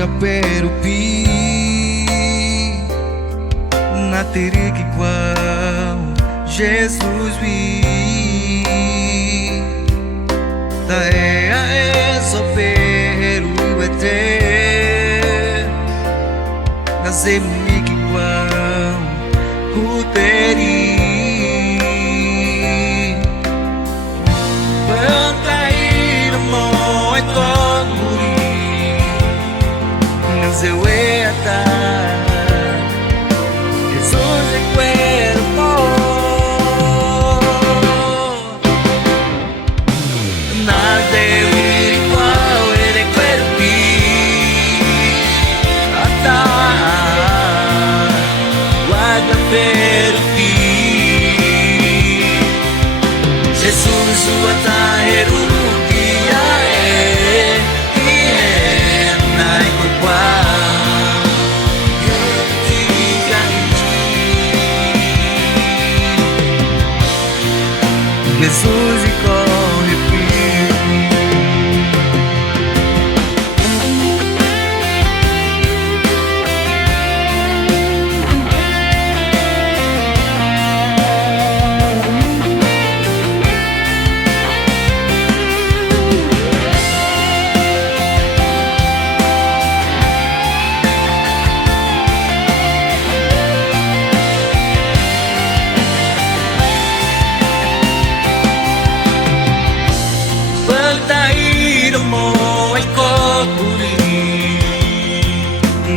Guadaperupi na teriga igual Jesus vi da é só peru ete na zemiga igual cuteri bantai no mo é eu eta Jesus é cuerpo nada é igual ele é cuerpo ata Guadaperupi Jesus o ataheru Jesus e corre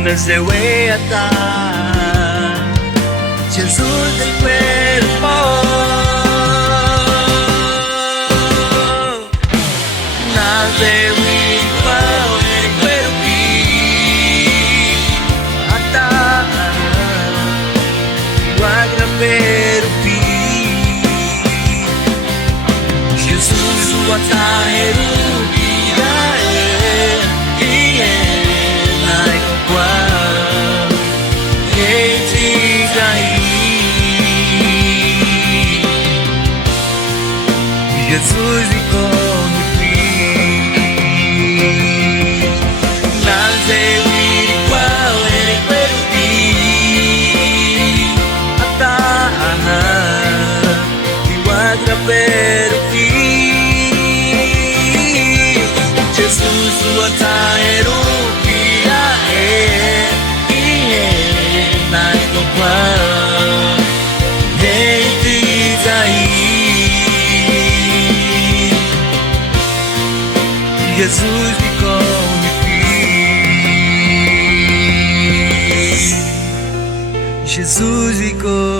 Desde hueta Jesus del cuerpo nace igual el cuerpo hasta Guadaperupi Jesus o ataheru Jesus e corre nasce igual ele cuerpo ata Guadaperupi Jesus o ataheru na igual Jesus me come, Jesus me come.